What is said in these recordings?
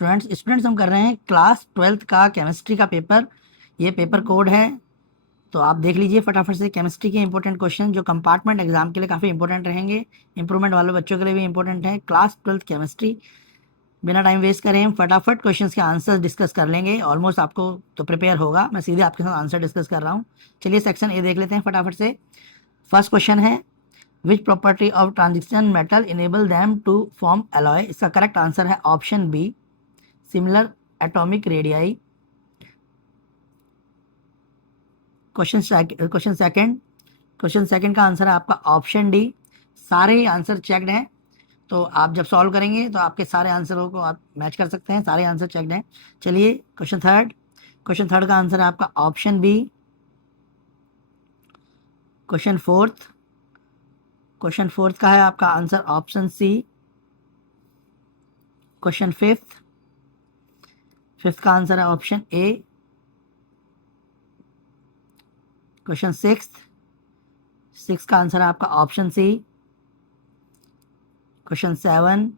Students हम कर रहे हैं क्लास 12th का केमिस्ट्री का पेपर। ये पेपर कोड है, तो आप देख लीजिए फटाफट से केमिस्ट्री के इंपॉर्टेंट क्वेश्चन जो कंपार्टमेंट एग्जाम के लिए काफ़ी इंपॉर्टेंट रहेंगे, इंप्रूवमेंट वाले बच्चों के लिए भी इंपॉर्टेंट है। Class 12th chemistry. बिना टाइम वेस्ट करें हम फटाफट क्वेश्चंस के आंसर डिस्कस कर लेंगे। ऑलमोस्ट आपको तो प्रिपेयर होगा, मैं सीधे आपके साथ आंसर डिस्कस कर रहा हूँ। चलिए सेक्शन ए देख लेते हैं फटाफट से। फर्स्ट क्वेश्चन है, which property of transition metal enable them to form alloy. इसका करेक्ट आंसर है option B, similar atomic radii. Question second का आंसर है आपका ऑप्शन डी, सारे ही आंसर चेक्ड हैं। तो आप जब सॉल्व करेंगे तो आपके सारे आंसरों को आप मैच कर सकते हैं, सारे आंसर चेक्ड हैं। चलिए क्वेश्चन थर्ड का आंसर है आपका ऑप्शन बी। क्वेश्चन फोर्थ का है आपका answer option C. Question fifth का आंसर है ऑप्शन ए। क्वेश्चन सिक्स का आंसर है आपका ऑप्शन सी। क्वेश्चन 7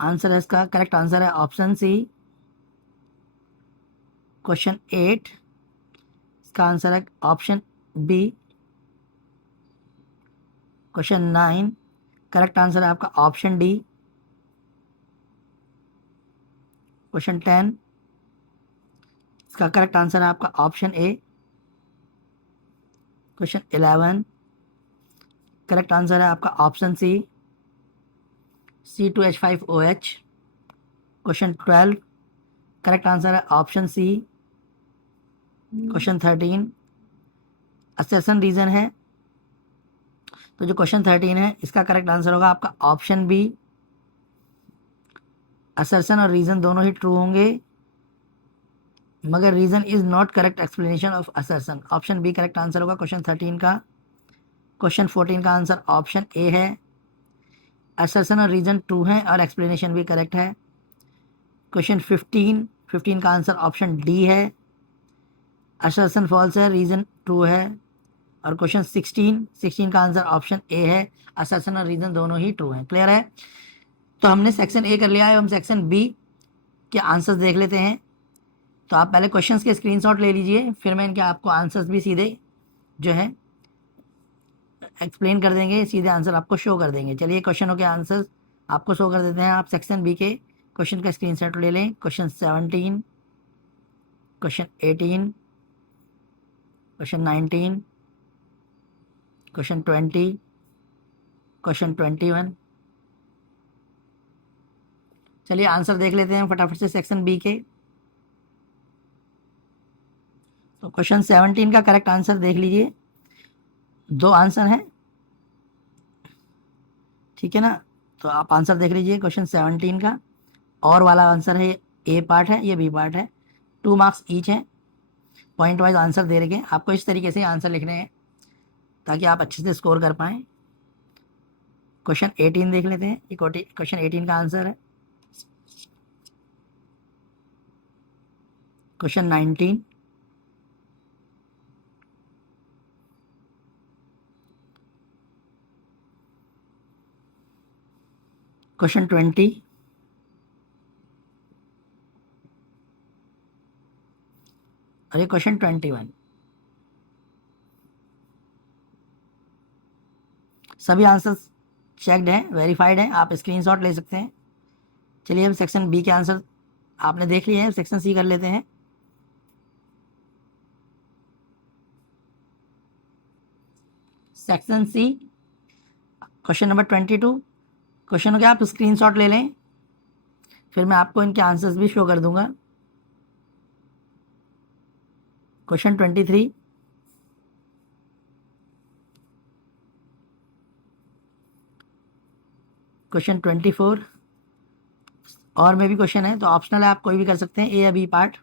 आंसर है इसका, करेक्ट आंसर है ऑप्शन सी। क्वेश्चन 8 इसका आंसर है option B. Question 9 correct answer है आपका ऑप्शन डी। क्वेश्चन 10 इसका करेक्ट आंसर है आपका option A. Question 11 correct answer है आपका option C, C2H5OH। Question 12 correct answer है option C. Question 13 assertion reason है, तो जो क्वेश्चन 13 है इसका करेक्ट आंसर होगा आपका ऑप्शन बी। असर्शन और रीजन दोनों ही ट्रू होंगे, मगर reason is not correct explanation of assertion. Option B correct answer होगा क्वेश्चन 13 का। क्वेश्चन 14 का आंसर ऑप्शन ए है, असर्शन और रीजन ट्रू है और एक्सप्लेनेशन भी करेक्ट है। क्वेश्चन 15 का आंसर ऑप्शन डी है, असर्शन फॉल्स है, रीजन ट्रू है। और क्वेश्चन 16 का आंसर ऑप्शन ए है, असर्शन और रीजन दोनों ही ट्रू हैं। क्लियर है? तो हमने सेक्शन ए कर लिया है, हम सेक्शन बी के आंसर्स देख लेते हैं। तो आप पहले क्वेश्चंस के स्क्रीनशॉट ले लीजिए, फिर मैं इनके आपको आंसर्स भी सीधे जो है एक्सप्लेन कर देंगे, सीधे आंसर आपको शो कर देंगे। चलिए क्वेश्चनों के आंसर्स आपको शो कर देते हैं। आप सेक्शन बी के क्वेश्चन का स्क्रीनशॉट ले लें। Question 17, question 18, question 19, question 20, question 21। चलिए आंसर देख लेते हैं फटाफट से सेक्शन बी के। तो क्वेश्चन 17 का करेक्ट आंसर देख लीजिए, दो आंसर हैं, ठीक है ना। तो आप आंसर देख लीजिए क्वेश्चन 17 का, और वाला आंसर है, ए पार्ट है, ये बी पार्ट है। 2 मार्क्स ईच हैं, पॉइंट वाइज आंसर दे रखे हैं आपको। इस तरीके से आंसर लिखने हैं ताकि आप अच्छे से स्कोर कर पाएँ। क्वेश्चन 18 देख लेते हैं, ये क्वेश्चन 18 का आंसर है। क्वेश्चन 19, क्वेश्चन 20, और ये क्वेश्चन 21। सभी आंसर्स चेक्ड हैं, वेरीफाइड हैं, आप स्क्रीनशॉट ले सकते हैं। चलिए हम सेक्शन बी के आंसर आपने देख लिए हैं, सेक्शन सी कर लेते हैं। Section C question number 22। क्वेश्चनों के आप स्क्रीनशॉट ले लें, फिर मैं आपको इनके आंसर्स भी शो कर दूंगा। क्वेश्चन 23, क्वेश्चन 24, और में भी क्वेश्चन है तो ऑप्शनल है, आप कोई भी कर सकते हैं, ए या बी पार्ट।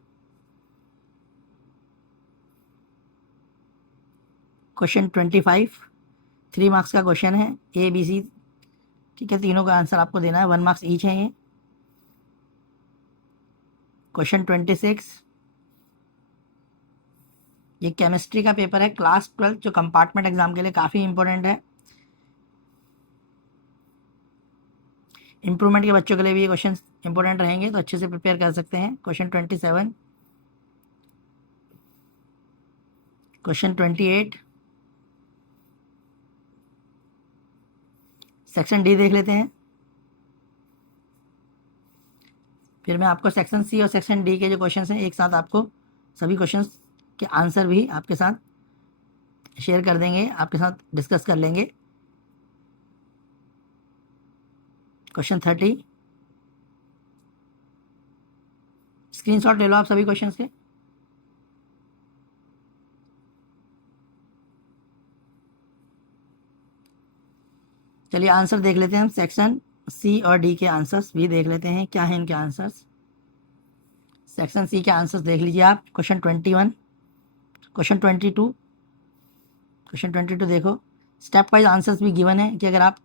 क्वेश्चन 25 3 मार्क्स का क्वेश्चन है, ए बी सी, ठीक है, तीनों का आंसर आपको देना है, 1 मार्क्स ईच है ये। क्वेश्चन 26 ये केमिस्ट्री का पेपर है, क्लास 12 जो कंपार्टमेंट एग्जाम के लिए काफ़ी इंपॉर्टेंट है। इम्प्रूवमेंट के बच्चों के लिए भी ये क्वेश्चन इंपॉर्टेंट रहेंगे, तो अच्छे से प्रिपेयर कर सकते हैं। क्वेश्चन 27, क्वेश्चन 28, सेक्शन डी देख लेते हैं, फिर मैं आपको सेक्शन सी और सेक्शन डी के जो क्वेश्चन हैं एक साथ आपको सभी क्वेश्चन के आंसर भी आपके साथ शेयर कर देंगे, आपके साथ डिस्कस कर लेंगे। क्वेश्चन 30, स्क्रीनशॉट ले लो आप सभी क्वेश्चंस के। चलिए आंसर देख लेते हैं हम, सेक्शन सी और डी के आंसर्स भी देख लेते हैं, क्या है इनके आंसर्स। सेक्शन सी के आंसर्स देख लीजिए आप। क्वेश्चन 21, क्वेश्चन 22, क्वेश्चन 22 देखो, स्टेप वाइज आंसर्स भी गिवन है कि अगर आप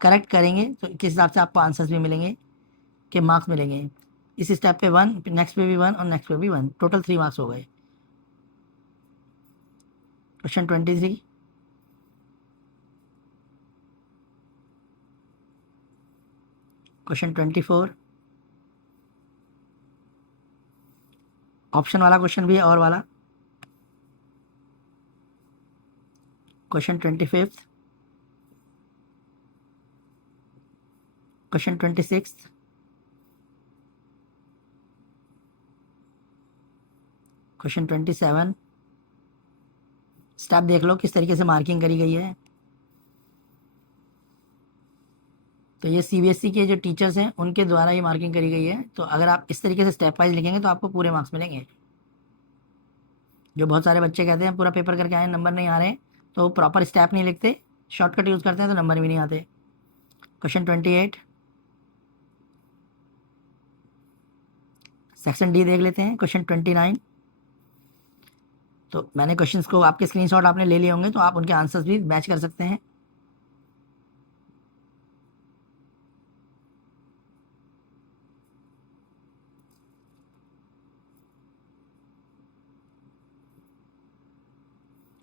करेक्ट करेंगे तो किस हिसाब से आपको आंसर्स भी मिलेंगे, के मार्क्स मिलेंगे। इस स्टेप पे 1, नेक्स्ट पे भी 1 और नेक्स्ट पे भी 1, टोटल 3 मार्क्स हो गए। क्वेश्चन 23, क्वेश्चन 24, ऑप्शन वाला क्वेश्चन भी है और वाला। क्वेश्चन 25, क्वेश्चन 26, क्वेश्चन 27, स्टेप देख लो किस तरीके से मार्किंग करी गई है। तो ये सीबीएसई के जो टीचर्स हैं उनके द्वारा ये मार्किंग करी गई है। तो अगर आप इस तरीके से स्टेप वाइज लिखेंगे तो आपको पूरे मार्क्स मिलेंगे। जो बहुत सारे बच्चे कहते हैं पूरा पेपर करके आए नंबर नहीं आ रहे, तो प्रॉपर स्टेप नहीं लिखते, शॉर्टकट यूज़ करते हैं तो नंबर भी नहीं आते। क्वेश्चन 28, सेक्शन डी देख लेते हैं। क्वेश्चन 29, तो मैंने क्वेश्चंस को आपके स्क्रीनशॉट आपने ले लिए होंगे, तो आप उनके आंसर्स भी मैच कर सकते हैं।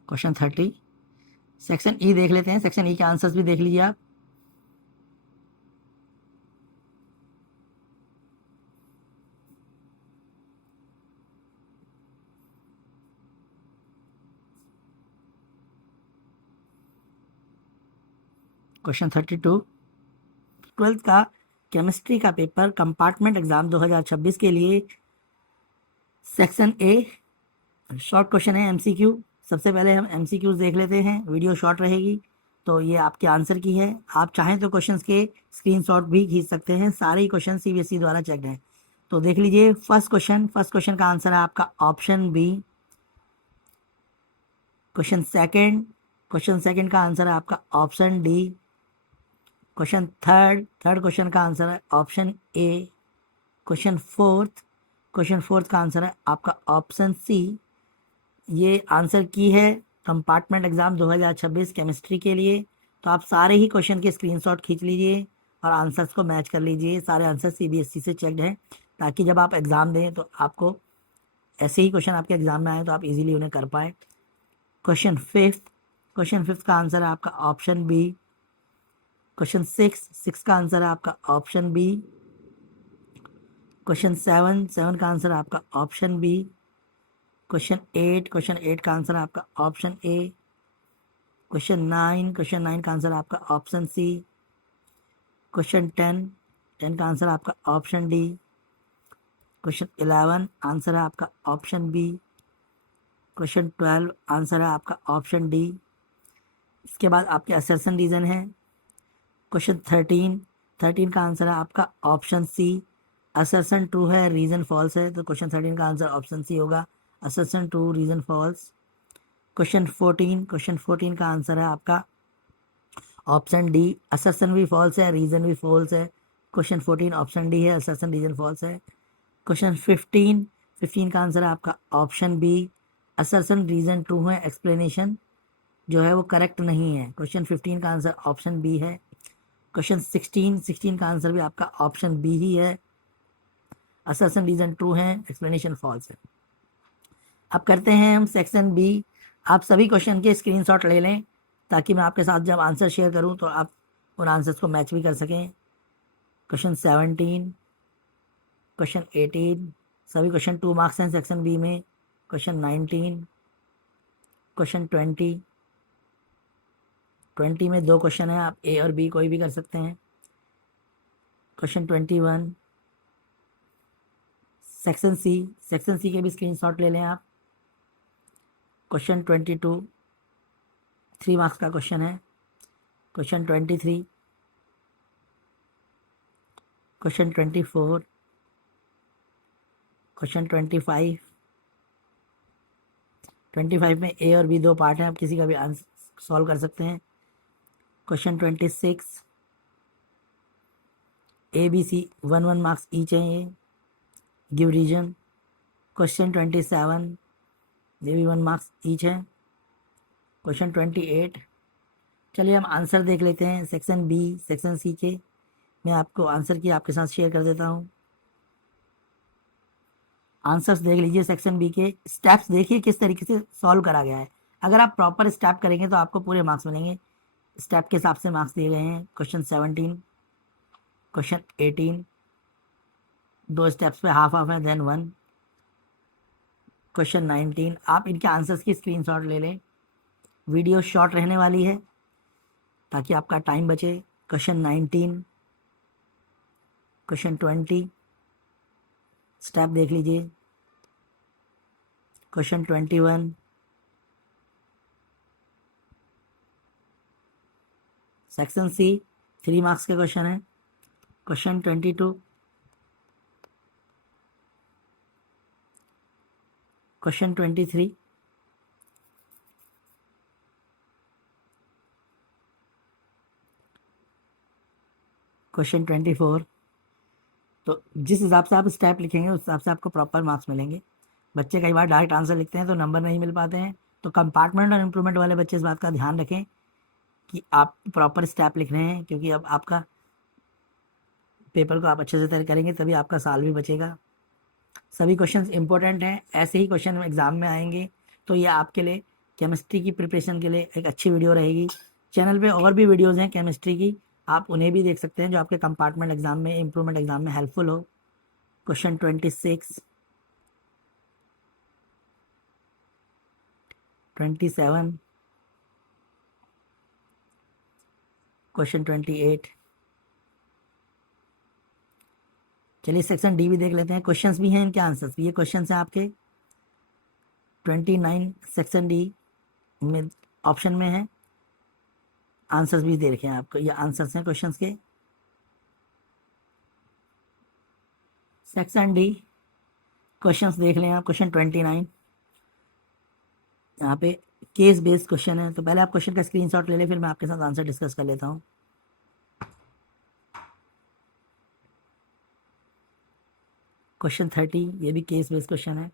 क्वेश्चन 30, सेक्शन ई देख लेते हैं। सेक्शन ई के आंसर्स भी देख लीजिए आप। क्वेश्चन 32, ट्वेल्थ का केमिस्ट्री का पेपर कंपार्टमेंट एग्जाम 2026 के लिए सेक्शन ए शॉर्ट क्वेश्चन है, एमसीक्यू। सबसे पहले हम एमसीक्यूज देख लेते हैं, वीडियो शॉर्ट रहेगी। तो ये आपके आंसर की है, आप चाहें तो क्वेश्चंस के स्क्रीनशॉट भी खींच सकते हैं, सारे ही क्वेश्चन सीबीएसई द्वारा चेक्ड हैं। तो देख लीजिए फर्स्ट क्वेश्चन का आंसर है आपका ऑप्शन बी। क्वेश्चन सेकंड का आंसर है आपका option D. Question third question का आंसर है ऑप्शन ए। क्वेश्चन फोर्थ का आंसर है आपका ऑप्शन सी। ये आंसर की है कंपार्टमेंट एग्ज़ाम 2026 केमिस्ट्री के लिए। तो आप सारे ही क्वेश्चन के स्क्रीनशॉट खींच लीजिए और आंसर्स को मैच कर लीजिए। सारे आंसर सीबीएसई से चेक्ड हैं, ताकि जब आप एग्ज़ाम दें तो आपको ऐसे ही क्वेश्चन आपके एग्ज़ाम में आए तो आप इजीली उन्हें कर पाए। क्वेश्चन फिफ्थ का आंसर है आपका ऑप्शन बी। क्वेश्चन सिक्स का आंसर है आपका ऑप्शन बी। क्वेश्चन सेवन का आंसर है आपका ऑप्शन बी। क्वेश्चन एट का आंसर है आपका ऑप्शन ए। क्वेश्चन नाइन का आंसर आपका ऑप्शन सी। क्वेश्चन टेन का आंसर आपका ऑप्शन डी। क्वेश्चन 11 आंसर है आपका ऑप्शन बी। क्वेश्चन 12 आंसर है आपका ऑप्शन डी। इसके बाद आपके असर्शन रीजन है। क्वेश्चन 13 का आंसर है आपका ऑप्शन सी। असर्शन 2 है, रीजन फॉल्स है, तो क्वेश्चन 13 का आंसर ऑप्शन सी होगा, असर्शन 2 रीजन फॉल्स। क्वेश्चन 14 का आंसर है आपका ऑप्शन डी। असर्शन भी फॉल्स है, रीजन भी फॉल्स है। क्वेश्चन 14 ऑप्शन डी है, असर्शन रीजन फॉल्स है। क्वेश्चन 15 का आंसर है आपका ऑप्शन बी। असर्शन रीजन 2 है, एक्सप्लेनेशन जो है वो करेक्ट नहीं है। क्वेश्चन 15 का आंसर ऑप्शन बी है। क्वेश्चन 16 का आंसर भी आपका ऑप्शन बी ही है। असर्शन रीजन 2 है, एक्सप्लेनेशन फॉल्स है। अब करते हैं हम सेक्शन बी। आप सभी क्वेश्चन के स्क्रीनशॉट ले लें, ताकि मैं आपके साथ जब आंसर शेयर करूं तो आप उन आंसर्स को मैच भी कर सकें। क्वेश्चन 17, क्वेश्चन 18, सभी क्वेश्चन 2 मार्क्स हैं सेक्शन बी में। क्वेश्चन 19, क्वेश्चन 20 में 2 क्वेश्चन है, आप ए और बी कोई भी कर सकते हैं। क्वेश्चन 21, सेक्शन सी के भी स्क्रीनशॉट ले लें आप। क्वेश्चन 22 3 मार्क्स का क्वेश्चन है। क्वेश्चन 23, क्वेश्चन 24, क्वेश्चन 25 में ए और बी 2 पार्ट हैं, आप किसी का भी आंसर सॉल्व कर सकते हैं। Question 26, A B C 1 marks each हैं ये, गिव रीजन। क्वेश्चन 27, ये भी 1 मार्क्स ईच है। क्वेश्चन 28, चलिए हम आंसर देख लेते हैं सेक्शन बी सेक्शन सी के। मैं आपको आंसर की आपके साथ शेयर कर देता हूँ। आंसर्स देख लीजिए सेक्शन बी के, स्टेप्स देखिए किस तरीके से सॉल्व करा गया है। अगर आप प्रॉपर स्टेप करेंगे तो आपको पूरे मार्क्स मिलेंगे। स्टेप के हिसाब से मार्क्स दिए गए हैं। क्वेश्चन 17, क्वेश्चन 18, 2 स्टेप्स पे हाफ हाफ है, देन 1। क्वेश्चन 19, आप इनके आंसर्स की स्क्रीनशॉट ले लें, वीडियो शॉर्ट रहने वाली है ताकि आपका टाइम बचे। क्वेश्चन 19, क्वेश्चन 20, स्टेप देख लीजिए। क्वेश्चन 21, सेक्शन सी 3 मार्क्स के क्वेश्चन है। Question 22, question 23, question 24। तो जिस हिसाब से आप स्टेप लिखेंगे उस हिसाब से आपको प्रॉपर मार्क्स मिलेंगे। बच्चे कई बार डायरेक्ट आंसर लिखते हैं तो नंबर नहीं मिल पाते हैं, तो कंपार्टमेंट और इम्प्रूवमेंट वाले बच्चे इस बात का ध्यान रखें कि आप प्रॉपर स्टेप लिख रहे हैं, क्योंकि अब आपका पेपर को आप अच्छे से तैयार करेंगे तभी आपका साल भी बचेगा। सभी क्वेश्चंस इंपॉर्टेंट हैं, ऐसे ही क्वेश्चन एग्जाम में आएंगे, तो ये आपके लिए केमिस्ट्री की प्रिपरेशन के लिए एक अच्छी वीडियो रहेगी। चैनल पे और भी वीडियोज़ हैं केमिस्ट्री की, आप उन्हें भी देख सकते हैं जो आपके कंपार्टमेंट एग्जाम में, इम्प्रूवमेंट एग्जाम में हेल्पफुल हो। Question 26, 27, question 28। चलिए सेक्शन डी भी देख लेते हैं, क्वेश्चंस भी हैं इनके आंसर्स भी। ये क्वेश्चंस हैं आपके 29 सेक्शन डी में ऑप्शन में है, आंसर्स भी दे रखे हैं आपको। ये आंसर्स हैं क्वेश्चंस के। सेक्शन डी क्वेश्चंस देख लें आप। क्वेश्चन 29 यहाँ पे केस बेस्ड क्वेश्चन है, तो पहले आप क्वेश्चन का स्क्रीनशॉट ले लें, फिर मैं आपके साथ आंसर डिस्कस कर लेता हूँ। क्वेश्चन 30, ये भी केस बेस्ड क्वेश्चन है।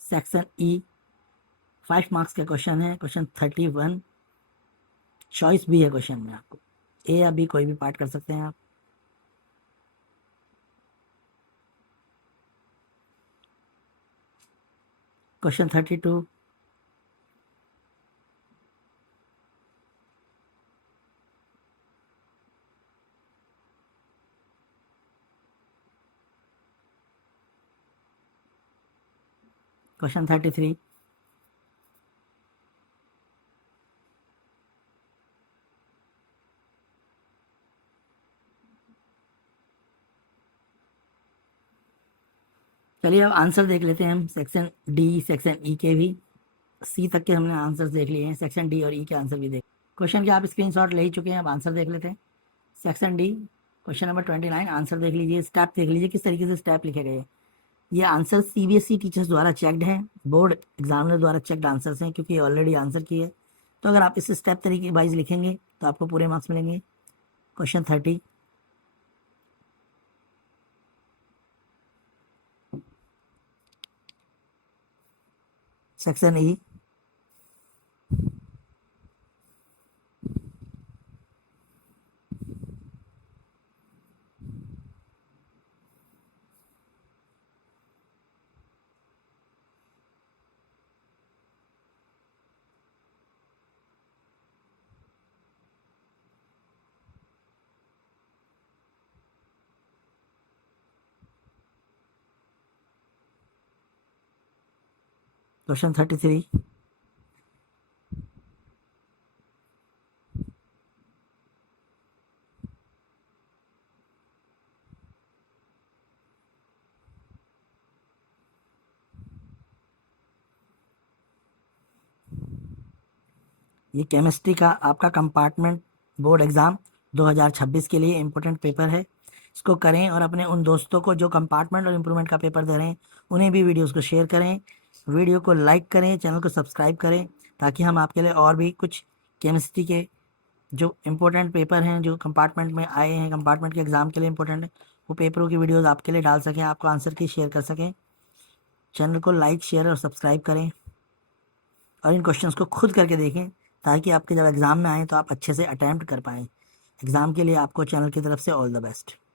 सेक्शन ई 5 मार्क्स का क्वेश्चन है। क्वेश्चन 31, चॉइस भी है क्वेश्चन में, आपको ए या बी कोई भी पार्ट कर सकते हैं आप। क्वेश्चन 32, क्वेश्चन 33, चलिए अब आंसर देख लेते हैं हम सेक्शन डी सेक्शन ई के भी। सी तक के हमने आंसर्स देख लिए हैं, सेक्शन डी और ई के आंसर भी देख। क्वेश्चन के आप स्क्रीनशॉट ले ही चुके हैं, अब आंसर देख लेते हैं। Section D question number 29, answer देख लीजिए, स्टेप देख लीजिए किस तरीके से स्टेप लिखे गए हैं। ये आंसर सीबीएसई टीचर्स द्वारा चेक्ड हैं, बोर्ड एग्जामिनर द्वारा चेक्ड आंसर्स हैं, क्योंकि ऑलरेडी आंसर किए। तो अगर आप इस स्टेप तरीके वाइज लिखेंगे तो आपको पूरे मार्क्स मिलेंगे। क्वेश्चन 30, सेक्शन ई क्वेश्चन 33, ये केमिस्ट्री का आपका कंपार्टमेंट बोर्ड एग्ज़ाम 2026 के लिए इम्पोर्टेंट पेपर है। इसको करें और अपने उन दोस्तों को जो कंपार्टमेंट और इम्प्रूवमेंट का पेपर दे रहे हैं उन्हें भी वीडियोस को शेयर करें, वीडियो को लाइक करें, चैनल को सब्सक्राइब करें, ताकि हम आपके लिए और भी कुछ केमिस्ट्री के जो इम्पोर्टेंट पेपर हैं जो कंपार्टमेंट में आए हैं, कंपार्टमेंट के एग्ज़ाम के लिए इम्पोर्टेंट है, वो पेपरों की वीडियोज़ आपके लिए डाल सकें, आपको आंसर की शेयर कर सकें। चैनल को लाइक, शेयर और सब्सक्राइब करें और इन क्वेश्चंस को खुद करके देखें, ताकि आपके जब एग्ज़ाम में आए तो आप अच्छे से अटैम्प्ट कर पाएँ। एग्ज़ाम के लिए आपको चैनल की तरफ से ऑल द बेस्ट।